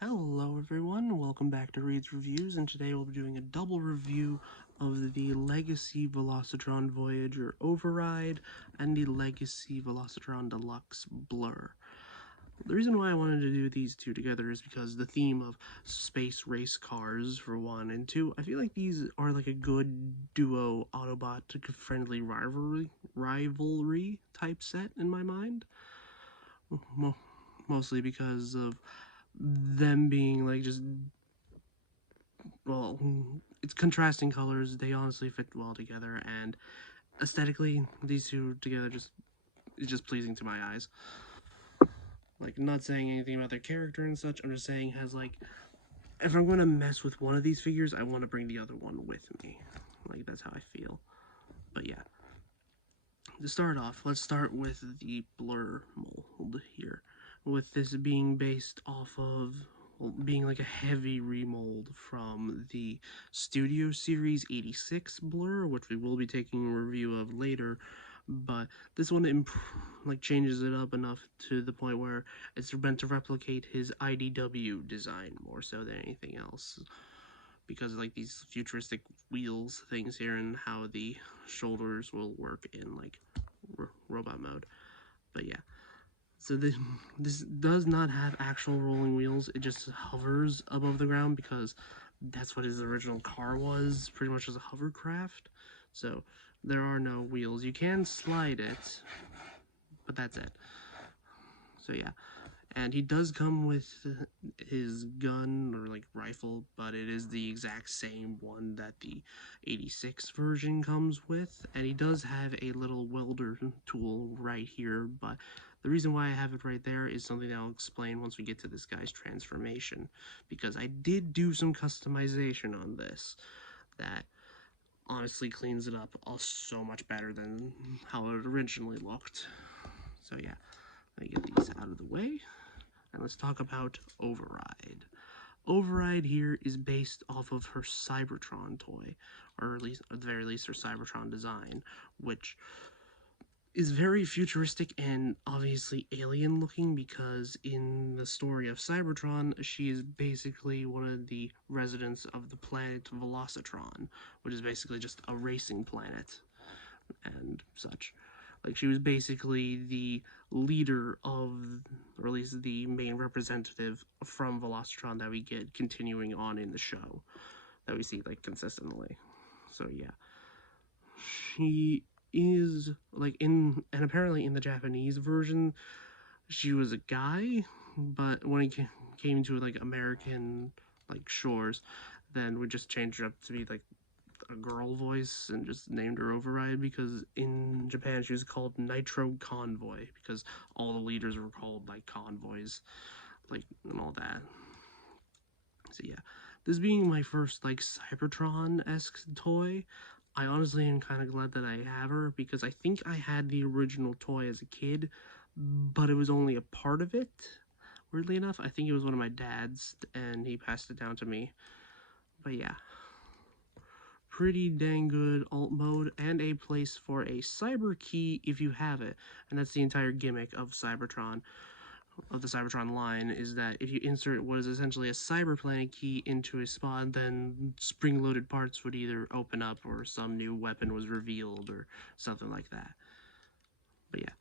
Hello everyone, welcome back to Reed's Reviews, and today we'll be doing a double review of the Legacy Velocitron Voyager Override and the Legacy Velocitron Deluxe Blurr. The reason why I wanted to do these two together is because the theme of space race cars, for one, and two, I feel like these are like a good duo Autobot friendly rivalry type set in my mind. Mostly because of them being like just, well, it's contrasting colors. They honestly fit well together, and aesthetically, these two together is just pleasing to my eyes. Like, not saying anything about their character and such. I'm just saying, has like, if I'm going to mess with one of these figures, I want to bring the other one with me. Like, that's how I feel. But yeah, to start off, let's start with the Blurr mold here. With this being based off of, well, being like a heavy remold from the Studio Series 86 Blurr, which we will be taking a review of later. But this one like changes it up enough to the point where it's meant to replicate his IDW design more so than anything else, because of like these futuristic wheels things here and how the shoulders will work in like robot mode. But yeah, so this does not have actual rolling wheels. It just hovers above the ground because that's what his original car was, pretty much as a hovercraft. So there are no wheels. You can slide it, but that's it. So yeah, and he does come with his gun or like rifle, but it is the exact same one that the 86 version comes with, and he does have a little welder tool right here, but the reason why I have it right there is something that I'll explain once we get to this guy's transformation, because I did do some customization on this that honestly cleans it up so much better than how it originally looked. So yeah, let me get these out of the way. And let's talk about Override. Override here is based off of her Cybertron toy, or at least, at the very least, her Cybertron design, which is very futuristic and obviously alien looking, because in the story of Cybertron, she is basically one of the residents of the planet Velocitron, which is basically just a racing planet and such. Like, she was basically the leader of, or at least the main representative from Velocitron that we get continuing on in the show, that we see, like, consistently. So, yeah. She is, like, and apparently in the Japanese version, she was a guy, but when it came to, like, American, like, shores, then we just changed her up to be, like, a girl voice and just named her Override, because in Japan she was called Nitro Convoy because all the leaders were called like convoys, like, and all that. So yeah, this being my first like Cybertron-esque toy, I honestly am kind of glad that I have her, because I think I had the original toy as a kid, but it was only a part of it. Weirdly enough, I think it was one of my dad's and he passed it down to me. But yeah, pretty dang good alt mode, and a place for a cyber key if you have it. And that's the entire gimmick of Cybertron, of the Cybertron line, is that if you insert what is essentially a cyber planet key into a spot, then spring-loaded parts would either open up or some new weapon was revealed or something like that. But yeah.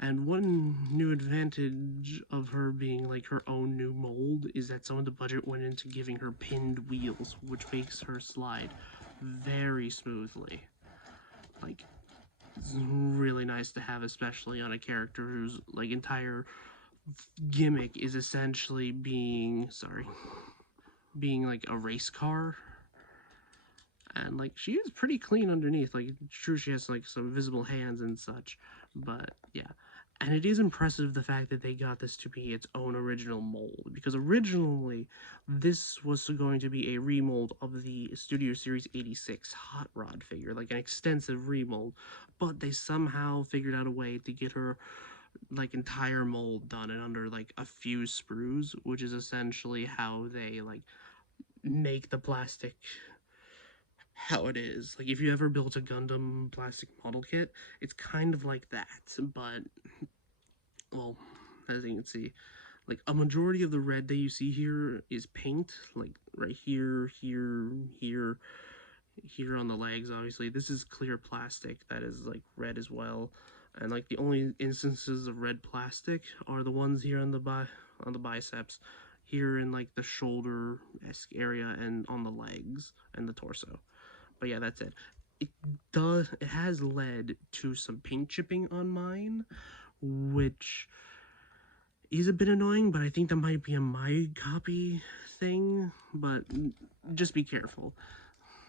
And one new advantage of her being like her own new mold is that some of the budget went into giving her pinned wheels, which makes her slide very smoothly. Like, it's really nice to have, especially on a character whose like entire gimmick is essentially being like a race car. And like, she is pretty clean underneath. Like, sure, she has like some visible hands and such, but yeah. And it is impressive the fact that they got this to be its own original mold, because originally this was going to be a remold of the Studio Series 86 Hot Rod figure, like an extensive remold, but they somehow figured out a way to get her like entire mold done in under like a few sprues, which is essentially how they like make the plastic how it is. Like, if you ever built a Gundam plastic model kit, it's kind of like that, but, well, as you can see, like a majority of the red that you see here is paint, like right here, here, here on the legs. Obviously this is clear plastic that is like red as well, and like the only instances of red plastic are the ones here on the biceps, here in like the shoulder-esque area, and on the legs and the torso. But yeah, that's it. It has led to some paint chipping on mine, which is a bit annoying, but I think that might be a my copy thing. But just be careful,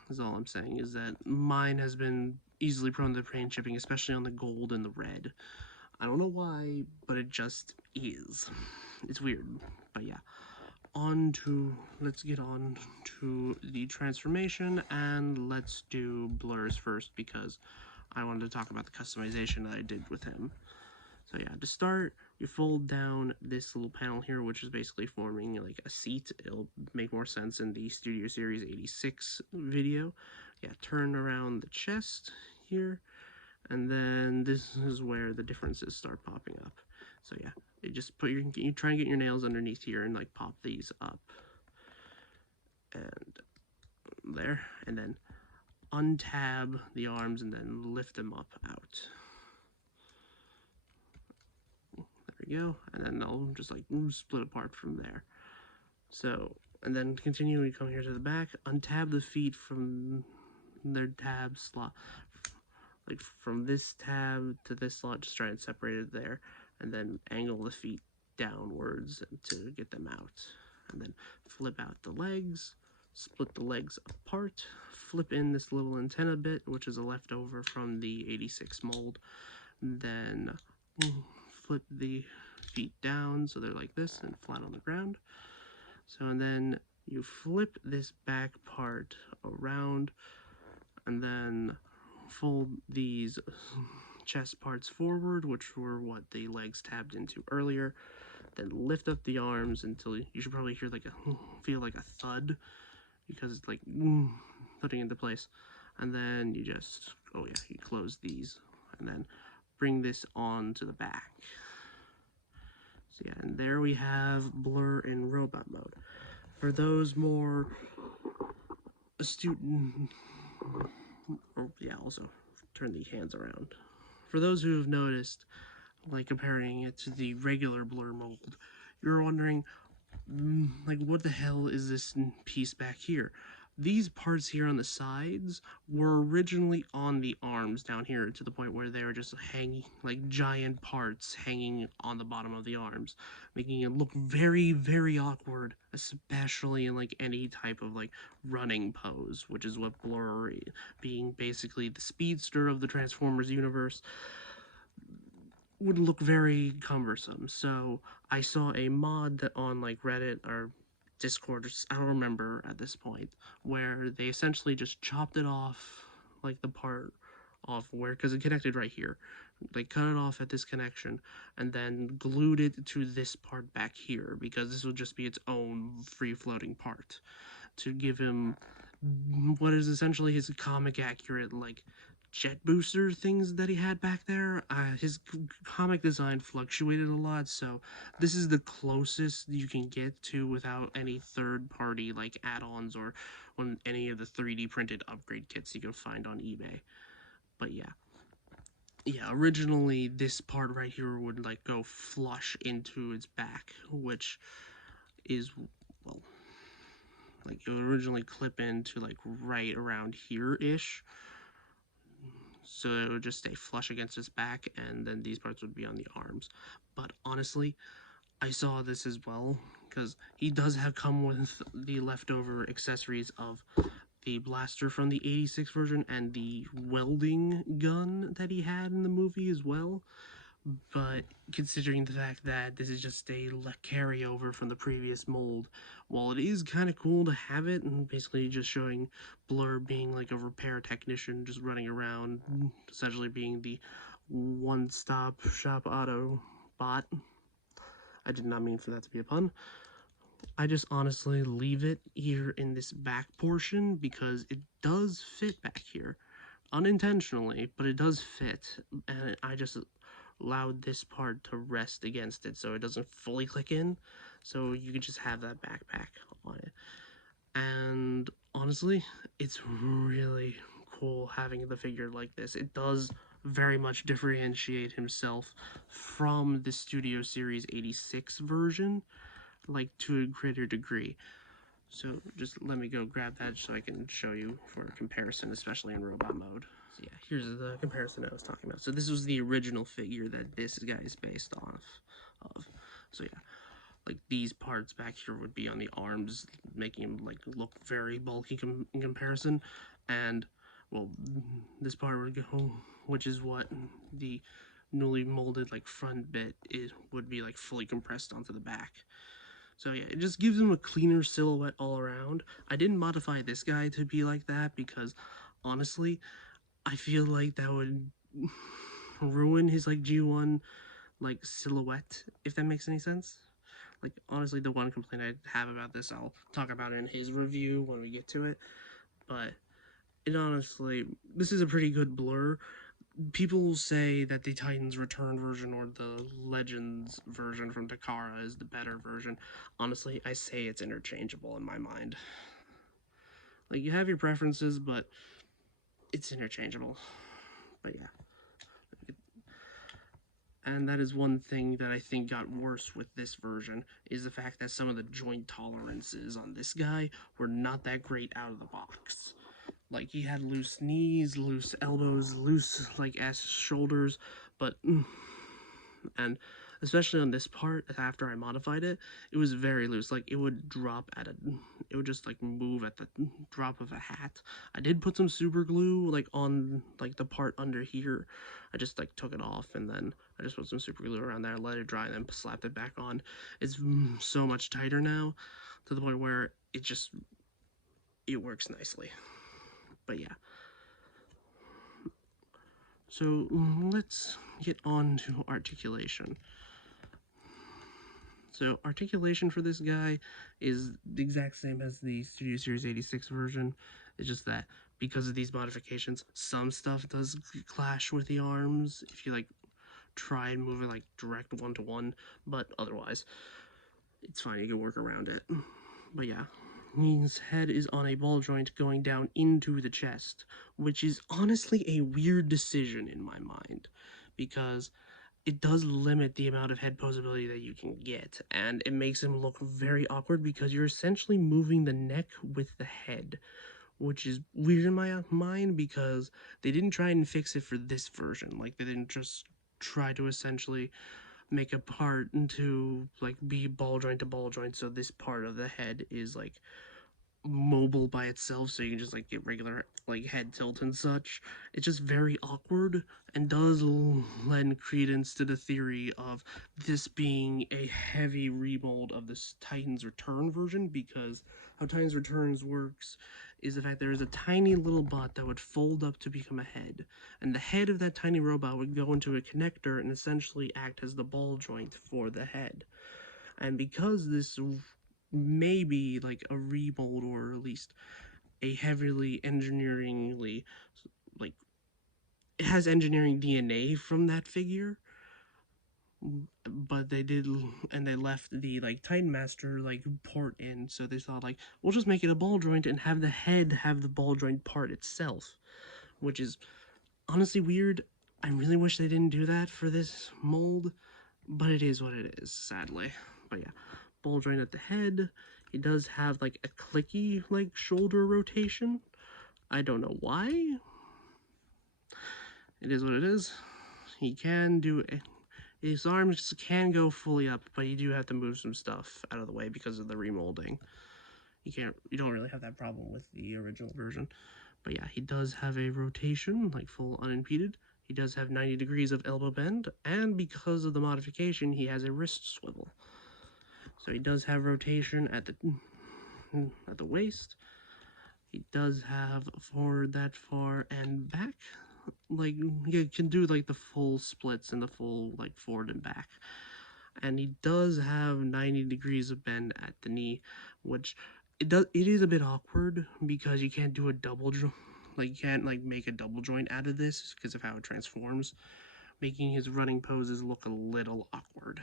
is all I'm saying, is that mine has been easily prone to paint chipping, especially on the gold and the red. I don't know why, but it just is. It's weird. But yeah, let's get on to the transformation, and let's do Blurr's first because I wanted to talk about the customization that I did with him. So yeah, to start, you fold down this little panel here, which is basically forming like a seat. It'll make more sense in the Studio Series 86 video. Yeah, turn around the chest here, and then this is where the differences start popping up. So yeah, you just you try and get your nails underneath here and like pop these up, and there, and then untab the arms and then lift them up out. There we go, and then they'll just like split apart from there. So, and then continue, we come here to the back, untab the feet from their tab slot, like from this tab to this slot, just try and separate it there, and then angle the feet downwards to get them out, and then flip out the legs, split the legs apart, flip in this little antenna bit, which is a leftover from the 86 mold, then flip the feet down so they're like this and flat on the ground. So, and then you flip this back part around and then fold these chest parts forward, which were what the legs tabbed into earlier. Then lift up the arms until you should probably hear like feel like a thud, because it's like putting into place. And then you just, oh yeah, you close these and then bring this on to the back. So yeah, and there we have Blur in robot mode. For those more astute, or yeah, also turn the hands around. For those who have noticed, like comparing it to the regular Blur mold, you're wondering, like, what the hell is this piece back here? These parts here on the sides were originally on the arms down here, to the point where they were just hanging, like giant parts hanging on the bottom of the arms, making it look very, very awkward, especially in like any type of like running pose, which is what Blur, being basically the speedster of the Transformers universe, would look very cumbersome. So I saw a mod that on like Reddit or Discord, or I don't remember at this point, where they essentially just chopped it off, like the part off where, because it connected right here, they cut it off at this connection and then glued it to this part back here, because this would just be its own free floating part, to give him what is essentially his comic accurate like jet booster things that he had back there. His comic design fluctuated a lot, so this is the closest you can get to without any third-party like add-ons or on any of the 3D printed upgrade kits you can find on eBay. But yeah, originally this part right here would like go flush into its back, which is, well, like it would originally clip into like right around here-ish, so it would just stay flush against his back, and then these parts would be on the arms. But honestly, I saw this as well, because he does have come with the leftover accessories of the blaster from the 86 version and the welding gun that he had in the movie as well. But considering the fact that this is just a carryover from the previous mold, while it is kind of cool to have it, and basically just showing Blur being like a repair technician, just running around, essentially being the one-stop shop auto bot. I did not mean for that to be a pun. I just honestly leave it here in this back portion because it does fit back here. Unintentionally, but it does fit, and I just allowed this part to rest against it so it doesn't fully click in, so you can just have that backpack on it. And honestly, it's really cool having the figure like this. It does very much differentiate himself from the Studio Series 86 version, like to a greater degree. So just let me go grab that so I can show you for comparison, especially in robot mode. So yeah, here's the comparison I was talking about. So this was the original figure that this guy is based off of. So yeah, like these parts back here would be on the arms, making him like look very bulky in comparison. And well, this part would go, which is what the newly molded like front bit is, would be like fully compressed onto the back. So yeah, it just gives him a cleaner silhouette all around. I didn't modify this guy to be like that because honestly, I feel like that would ruin his like G1 like silhouette, if that makes any sense. Like honestly, the one complaint I have about this, I'll talk about it in his review when we get to it. But it honestly, this is a pretty good Blurr. People say that the Titans Return version or the Legends version from Takara is the better version. Honestly, I say it's interchangeable in my mind. Like, you have your preferences, but it's interchangeable. But yeah. And that is one thing that I think got worse with this version, is the fact that some of the joint tolerances on this guy were not that great out of the box. Like, he had loose knees, loose elbows, loose, like, ass shoulders, but, and especially on this part, after I modified it, it was very loose. Like, it would drop at it would just, like, move at the drop of a hat. I did put some super glue, like, on, like, the part under here. I just, like, took it off, and then I just put some super glue around there, let it dry, and then slapped it back on. It's so much tighter now, to the point where it works nicely. But yeah. So let's get on to articulation. So articulation for this guy is the exact same as the Studio Series 86 version. It's just that because of these modifications, some stuff does clash with the arms if you like try and move it like direct one-to-one, but otherwise it's fine, you can work around it. But yeah, his head is on a ball joint going down into the chest, which is honestly a weird decision in my mind, because it does limit the amount of head posability that you can get, and it makes him look very awkward because you're essentially moving the neck with the head, which is weird in my mind because they didn't try and fix it for this version. Like, they didn't just try to essentially make a part into like be ball joint to ball joint, so this part of the head is like mobile by itself, so you can just like get regular like head tilt and such. It's just very awkward, and does lend credence to the theory of this being a heavy remold of this Titans Return version, because how Titans Returns works is the fact there is a tiny little bot that would fold up to become a head, and the head of that tiny robot would go into a connector and essentially act as the ball joint for the head. And because this may be like a remold, or at least a heavily engineeringly, like, it has engineering DNA from that figure, but they did, and they left the like Titan Master like part in, so they thought like, we'll just make it a ball joint and have the head have the ball joint part itself, which is honestly weird. I really wish they didn't do that for this mold, but it is what it is, sadly. But yeah, ball joint at the head. He does have like a clicky like shoulder rotation. I don't know why. It is what it is. He can do it. His arms can go fully up, but you do have to move some stuff out of the way because of the remolding. You don't really have that problem with the original version. But yeah, he does have a rotation, like full unimpeded. He does have 90 degrees of elbow bend, and because of the modification, he has a wrist swivel. So he does have rotation at the waist. He does have forward that far and back. Like, you can do like the full splits and the full like forward and back. And he does have 90 degrees of bend at the knee, which it is a bit awkward because you can't do a double joint. Like, you can't like make a double joint out of this because of how it transforms. making his running poses look a little awkward.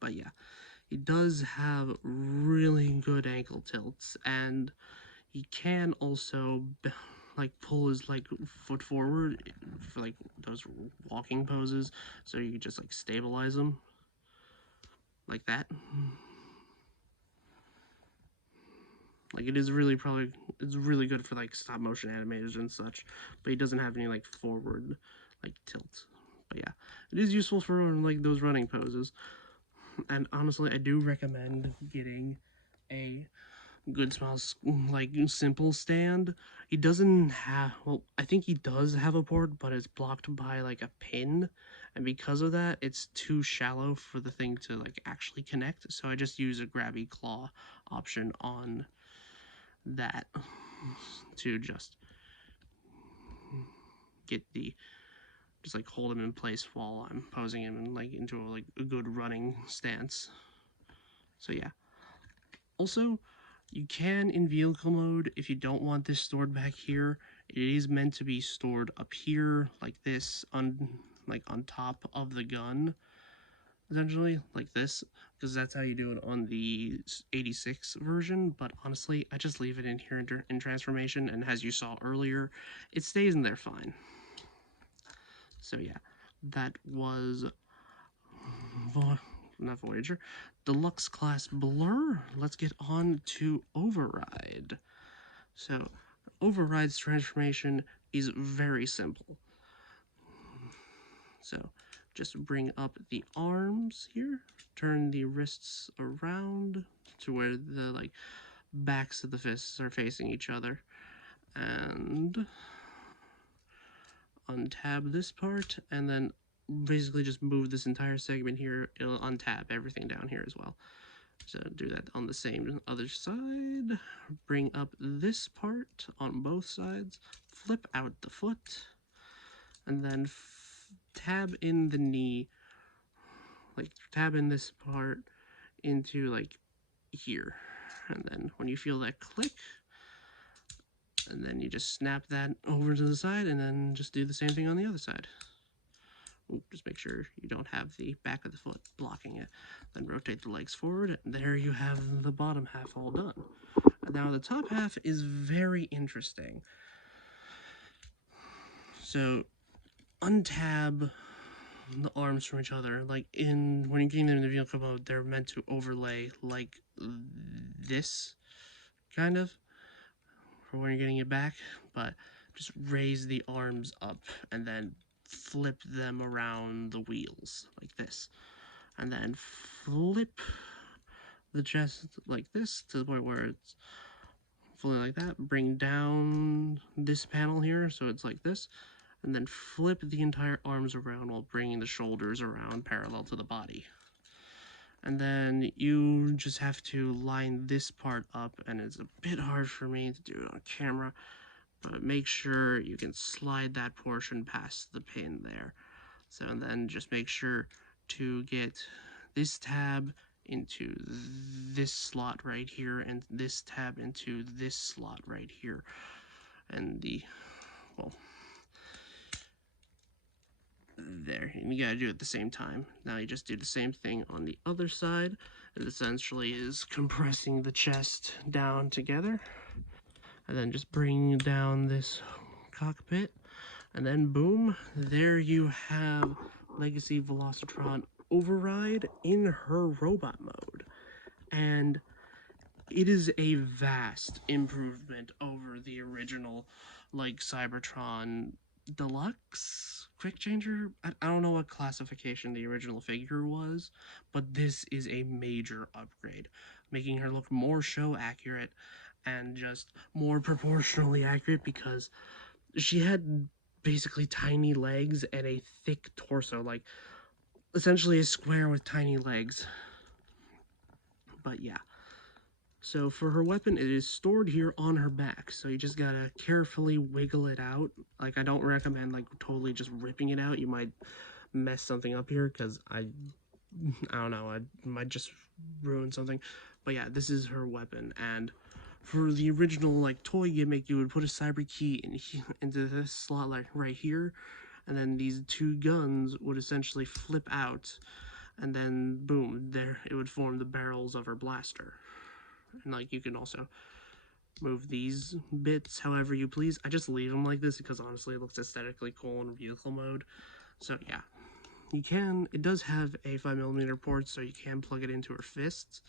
But yeah, he does have really good ankle tilts, and he can also like pull his like foot forward for like those walking poses, so you can just like stabilize him like that. Like it is really probably, it's really good for like stop motion animators and such, but he doesn't have any like forward like tilt. But yeah, it is useful for like those running poses. And honestly, I do recommend getting a good small like simple stand. He doesn't have, well, I think he does have a port, but it's blocked by like a pin, and because of that it's too shallow for the thing to like actually connect, so I just use a grabby claw option on that to just get the, just like hold him in place while I'm posing him in like into a good running stance. So yeah. Also, you can in vehicle mode, if you don't want this stored back here, it is meant to be stored up here like this, like on top of the gun, essentially like this, because that's how you do it on the 86 version. But honestly, I just leave it in here in transformation, and as you saw earlier, it stays in there fine. So yeah, that was not Voyager, Deluxe class Blurr. Let's get on to Override. So Override's transformation is very simple. So just bring up the arms here, turn the wrists around to where the like backs of the fists are facing each other, and untab this part, and then basically just move this entire segment here. It'll untab everything down here as well. So do that on the same other side. Bring up this part on both sides, flip out the foot, and then tab in the knee, like tab in this part into like here. And then when you feel that click, and then you just snap that over to the side, and then just do the same thing on the other side. Ooh, just make sure you don't have the back of the foot blocking it. Then rotate the legs forward, and there you have the bottom half all done. Now the top half is very interesting. So untab the arms from each other. Like when you're getting them in the vehicle mode, they're meant to overlay like this, kind of, for when you're getting it back. But just raise the arms up and then flip them around the wheels like this, and then flip the chest like this to the point where it's fully like that. Bring down this panel here so it's like this, and then flip the entire arms around while bringing the shoulders around parallel to the body. And then you just have to line this part up, and it's a bit hard for me to do it on camera, but make sure you can slide that portion past the pin there. So, and then just make sure to get this tab into this slot right here, and this tab into this slot right here. And the, well, there, and you gotta do it at the same time. Now you just do the same thing on the other side. It essentially is compressing the chest down together, and then just bring down this cockpit, and then boom, there you have Legacy Velocitron Override in her robot mode. And it is a vast improvement over the original, like, Cybertron Deluxe Quick Changer. I don't know what classification the original figure was, but this is a major upgrade, making her look more show accurate and just more proportionally accurate, because she had basically tiny legs and a thick torso, like essentially a square with tiny legs. But yeah. So for her weapon, it is stored here on her back, so you just gotta carefully wiggle it out. Like, I don't recommend like totally just ripping it out. You might mess something up here, because I don't know, I might just ruin something. But yeah, this is her weapon, and for the original like toy gimmick, you would put a cyber key into this slot like right here, and then these two guns would essentially flip out, and then boom, there it would form the barrels of her blaster. And like you can also move these bits however you please. I just leave them like this because honestly it looks aesthetically cool in vehicle mode. So yeah, it does have a 5mm port, so you can plug it into her fists,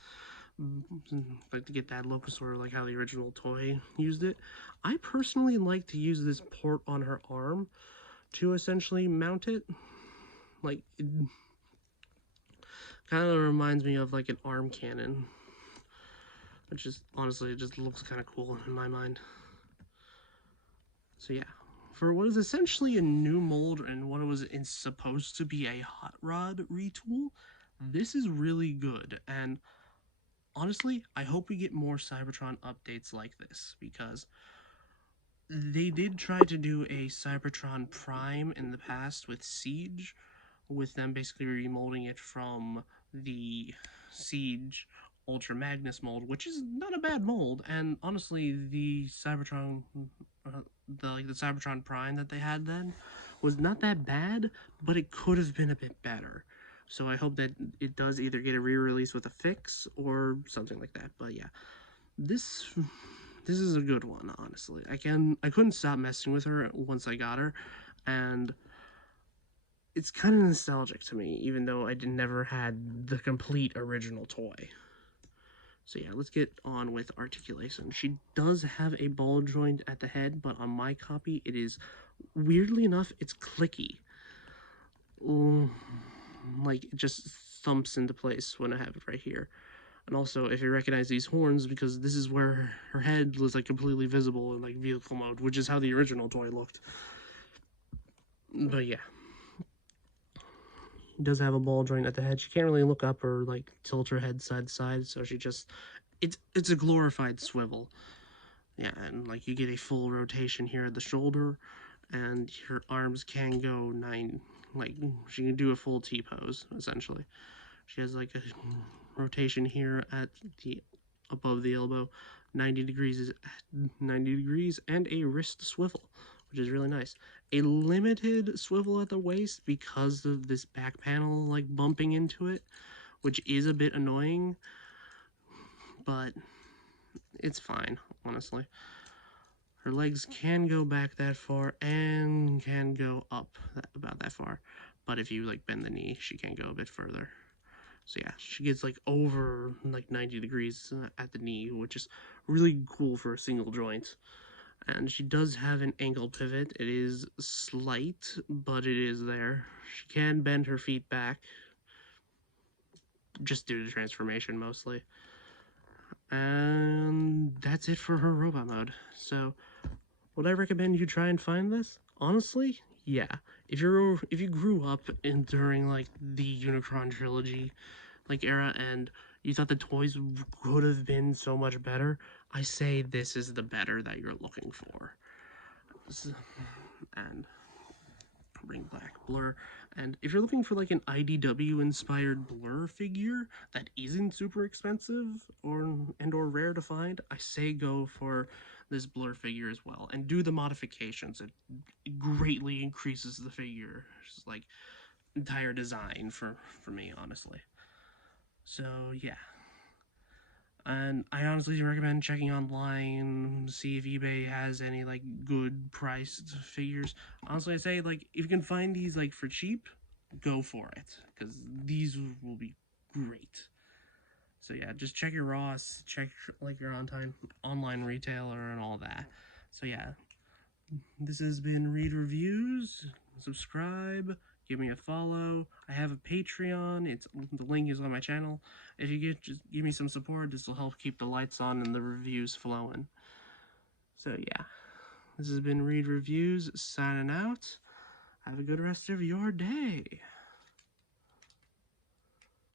like to get that look, sort of like how the original toy used it. I personally like to use this port on her arm to essentially mount it. Like, it kind of reminds me of like an arm cannon, which is honestly, it just looks kind of cool in my mind. So yeah, for what is essentially a new mold and what it was supposed to be a hot rod retool, this is really good. And honestly, I hope we get more Cybertron updates like this, because they did try to do a Cybertron Prime in the past with Siege, with them basically remolding it from the Siege Ultra Magnus mold, which is not a bad mold. And honestly, the Cybertron, the Cybertron Prime that they had then was not that bad, but it could have been a bit better. So I hope that it does either get a re-release with a fix or something like that. But yeah, this is a good one, honestly. I couldn't stop messing with her once I got her, and it's kind of nostalgic to me, even though I never had the complete original toy. So yeah, let's get on with articulation. She does have a ball joint at the head, but on my copy, it is, weirdly enough, it's clicky. Like, it just thumps into place when I have it right here. And also, if you recognize these horns, because this is where her head was like completely visible in like vehicle mode, which is how the original toy looked. But yeah, she does have a ball joint at the head. She can't really look up or like tilt her head side to side, so she just, it's a glorified swivel. Yeah, and like you get a full rotation here at the shoulder, and her arms can go like she can do a full T-pose essentially. She has like a rotation here at the above the elbow, 90 degrees, and a wrist swivel, which is really nice. A limited swivel at the waist because of this back panel like bumping into it, which is a bit annoying, but it's fine, honestly. Her legs can go back that far and can go up about that far, but if you like bend the knee, she can go a bit further. So yeah, she gets like over like 90 degrees at the knee, which is really cool for a single joint. And she does have an ankle pivot. It is slight, but it is there. She can bend her feet back, just due to transformation mostly. And that's it for her robot mode. So would I recommend you try and find this? Honestly, yeah. If you grew up during like the Unicron trilogy like era and you thought the toys could have been so much better, I say this is the better that you're looking for. And bring back Blurr. And if you're looking for like an IDW inspired Blurr figure that isn't super expensive or rare to find, I say go for this Blurr figure as well and do the modifications. It greatly increases the figure's like entire design for me, honestly. So yeah, and I honestly recommend checking online, see if eBay has any like good priced figures. Honestly, I say like if you can find these like for cheap, go for it, because these will be great. So yeah, just check your Ross, check like your online retailer and all that. So yeah, this has been Read Reviews. Subscribe, give me a follow. I have a Patreon. The link is on my channel. If you just give me some support, this will help keep the lights on and the reviews flowing. So yeah, this has been Read Reviews signing out. Have a good rest of your day.